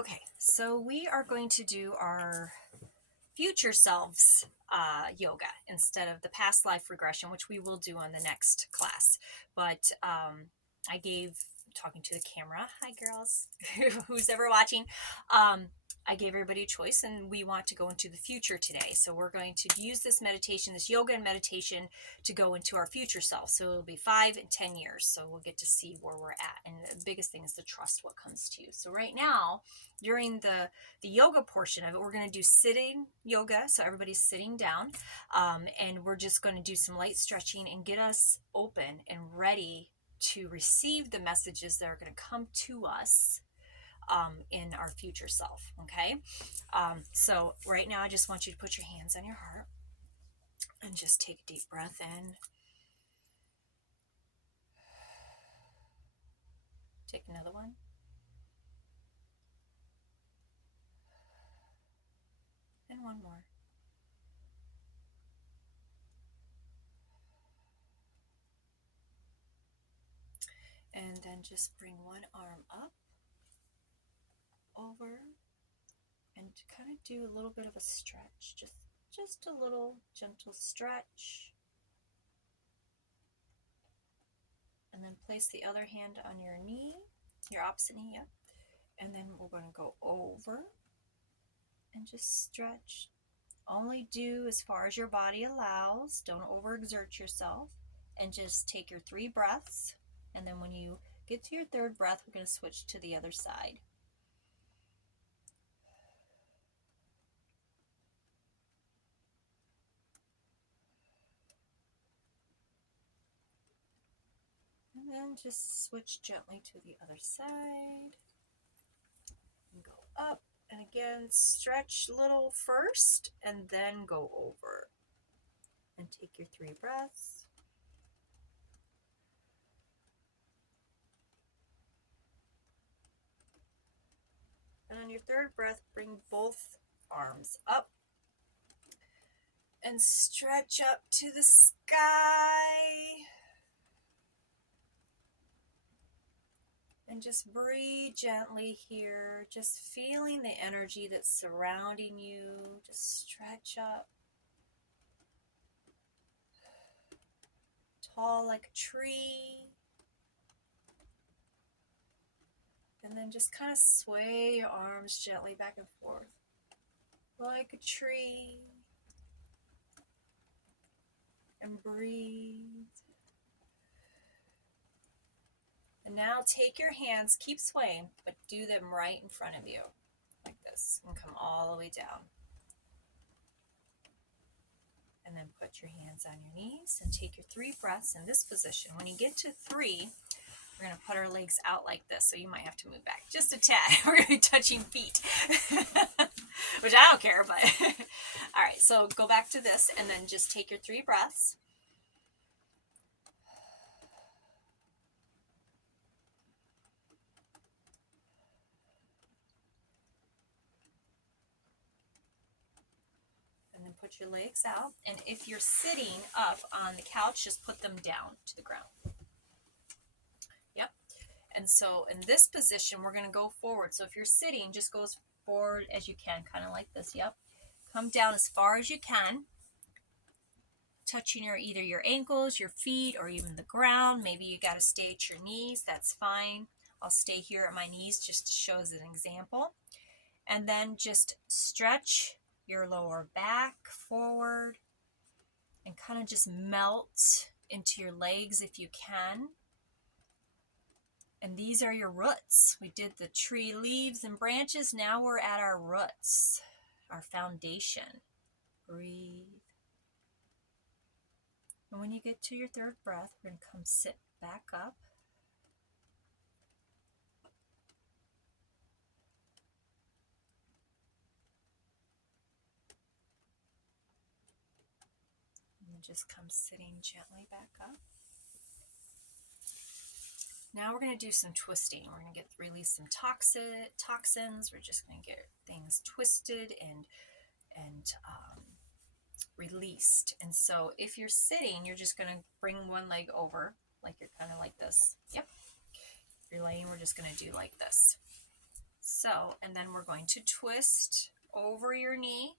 Okay, so we are going to do our future selves yoga instead of the past life regression, which we will do on the next class. But I gave, talking to the camera, hi girls, who's ever watching, I gave everybody a choice, and we want to go into the future today. So we're going to use this meditation, this yoga and meditation, to go into our future self. So it'll be 5 and 10 years. So we'll get to see where we're at. And the biggest thing is to trust what comes to you. So right now, during the yoga portion of it, we're going to do sitting yoga. So everybody's sitting down, and we're just going to do some light stretching and get us open and ready to receive the messages that are going to come to us in our future self. Okay. So right now, I just want you to put your hands on your heart and just take a deep breath in. Take another one. And one more. And then just bring one arm up, over, and kind of do a little bit of a stretch. Just a little gentle stretch. And then place the other hand on your knee, your opposite knee, yep. And then we're going to go over and just stretch. Only do as far as your body allows. Don't overexert yourself. And just take your 3 breaths. And then when you get to your 3rd breath, we're going to switch to the other side. And then just switch gently to the other side. And go up. And again, stretch a little first and then go over. And take your 3 breaths. And on your 3rd breath, bring both arms up and stretch up to the sky. And just breathe gently here, just feeling the energy that's surrounding you. Just stretch up. Tall like a tree. And then just kind of sway your arms gently back and forth like a tree. And breathe. And now take your hands, keep swaying, but do them right in front of you, like this, and come all the way down. And then put your hands on your knees and take your 3 breaths in this position. When you get to 3, we're going to put our legs out like this, so you might have to move back just a tad. We're going to be touching feet, which I don't care, but all right, so go back to this and then just take your 3 breaths. And then put your legs out. And if you're sitting up on the couch, just put them down to the ground. Yep. And so in this position, we're going to go forward. So if you're sitting, just go as forward as you can, kind of like this. Yep. Come down as far as you can, touching either your ankles, your feet, or even the ground. Maybe you got to stay at your knees. That's fine. I'll stay here at my knees just to show as an example. And then just stretch your lower back forward and kind of just melt into your legs if you can. And these are your roots. We did the tree leaves and branches. Now we're at our roots, our foundation. Breathe. And when you get to your 3rd breath, we're going to come sit back up. And just come sitting gently back up. Now we're going to do some twisting. We're going to release some toxins. We're just going to get things twisted and released. And so if you're sitting, you're just going to bring one leg over, like you're kind of like this. Yep. If you're laying, we're just going to do like this. So, and then we're going to twist over your knee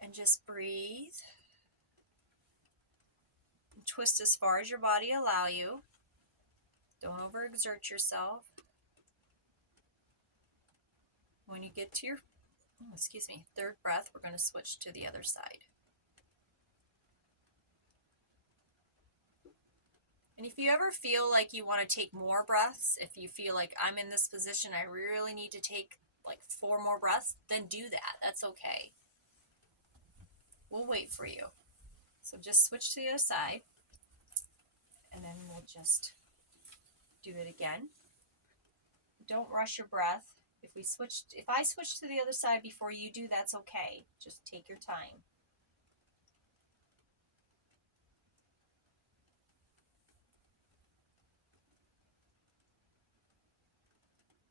and just breathe. And twist as far as your body allow you. Don't overexert yourself. When you get to your, third breath, we're going to switch to the other side. And if you ever feel like you want to take more breaths, if you feel like I'm in this position, I really need to take like 4 more breaths, then do that. That's okay. We'll wait for you. So just switch to the other side, and then we'll just do it again. Don't rush your breath. If I switch to the other side before you do, that's okay. Just take your time.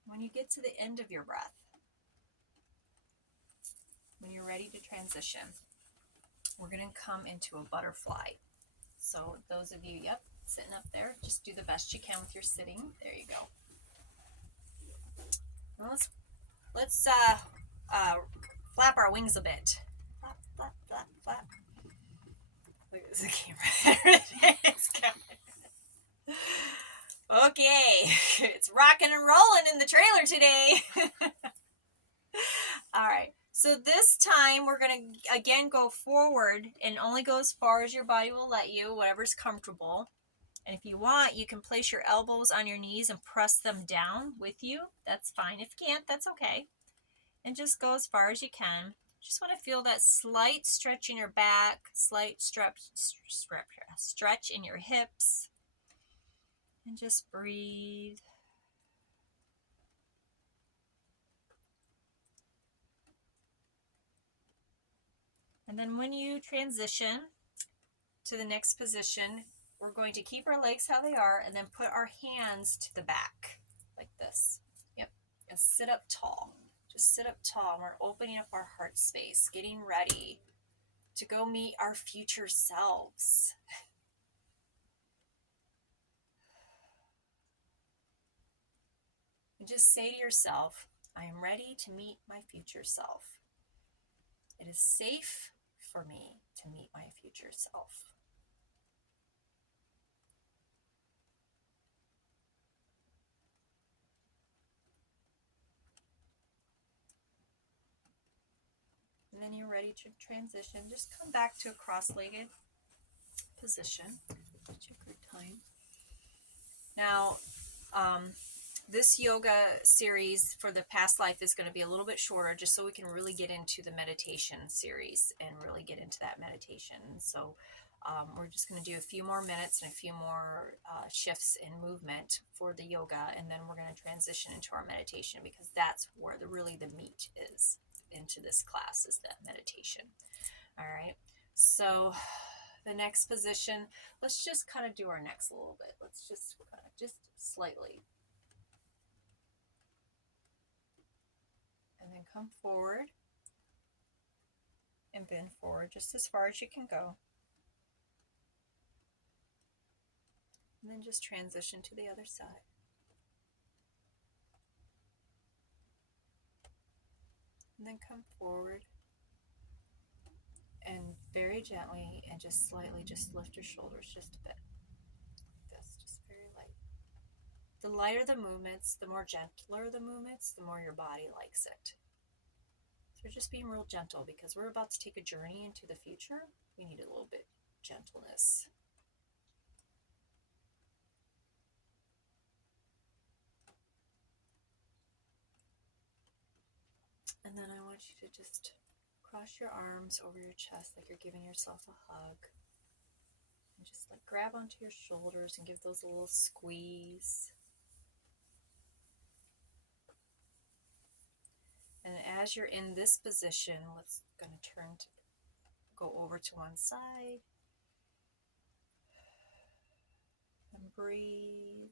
When you get to the end of your breath, when you're ready to transition, we're going to come into a butterfly. So those of you, sitting up there, just do the best you can with your sitting. There you go. Well, let's flap our wings a bit. Flap, flap, flap, flap. Look at the camera. It's coming. Okay, it's rocking and rolling in the trailer today. All right, so this time we're going to again go forward and only go as far as your body will let you, whatever's comfortable. And if you want, you can place your elbows on your knees and press them down with you. That's fine. If you can't, that's okay. And just go as far as you can. Just want to feel that slight stretch in your back, slight stretch in your hips. And just breathe. And then when you transition to the next position, we're going to keep our legs how they are and then put our hands to the back like this. Yep. And sit up tall. Just sit up tall. We're opening up our heart space, getting ready to go meet our future selves. And just say to yourself, I am ready to meet my future self. It is safe for me to meet my future self. And then you're ready to transition. Just come back to a cross-legged position. Check your time. Now, this yoga series for the past life is going to be a little bit shorter just so we can really get into the meditation series and really get into that meditation. So we're just going to do a few more minutes and a few more shifts in movement for the yoga, and then we're going to transition into our meditation because that's where really the meat is into this class, is that meditation. All right, so the next position, let's just kind of do our necks a little bit. Let's just slightly. And then come forward and bend forward just as far as you can go. And then just transition to the other side. And then come forward and very gently and just slightly just lift your shoulders just a bit. Like this, just very light. The lighter the movements, the more gentler the movements, the more your body likes it. So just being real gentle because we're about to take a journey into the future. We need a little bit of gentleness. And then I want you to just cross your arms over your chest like you're giving yourself a hug. And just like grab onto your shoulders and give those a little squeeze. And as you're in this position, let's going to go over to one side. And breathe.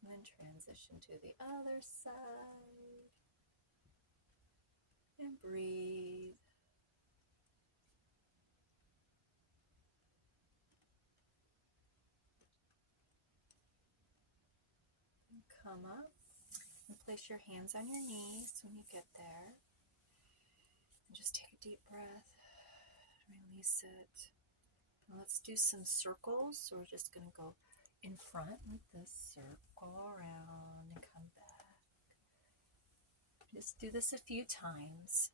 And then transition to the other side. And breathe. come up and place your hands on your knees when you get there. And just take a deep breath. Release it. Now let's do some circles. So we're just going to go in front with this, circle around and come back. Just do this a few times.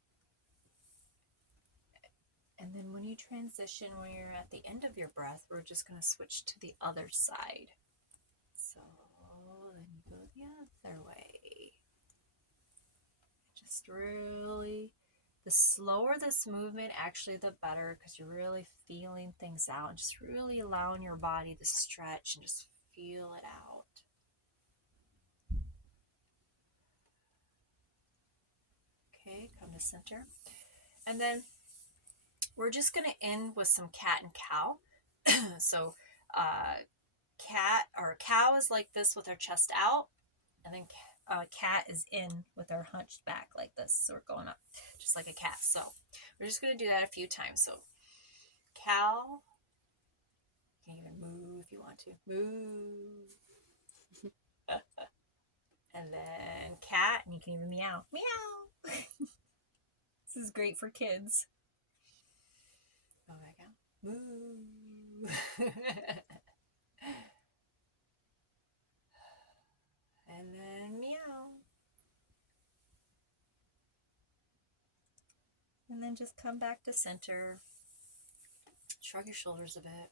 And then when you transition, when you're at the end of your breath, we're just going to switch to the other side. So then you go the other way. Just really, the slower this movement, actually, the better, because you're really feeling things out and just really allowing your body to stretch and just feel it out. Okay, come to center. And then we're just going to end with some cat and cow. So cat or cow is like this with our chest out, and then cat is in with our hunched back like this. So we're going up just like a cat. So we're just going to do that a few times. So cow, you can even move if you want to. Move. And then cat, and you can even meow. Meow. This is great for kids. Go back out. Move. And then meow. And then just come back to center. Shrug your shoulders a bit.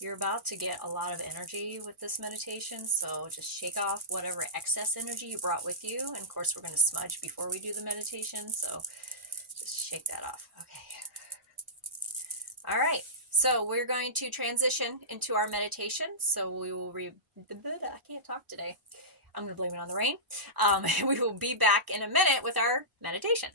You're about to get a lot of energy with this meditation, so just shake off whatever excess energy you brought with you. And of course, we're going to smudge before we do the meditation, so just shake that off. Okay. All right. So we're going to transition into our meditation. So we will I can't talk today. I'm going to blame it on the rain. We will be back in a minute with our meditation.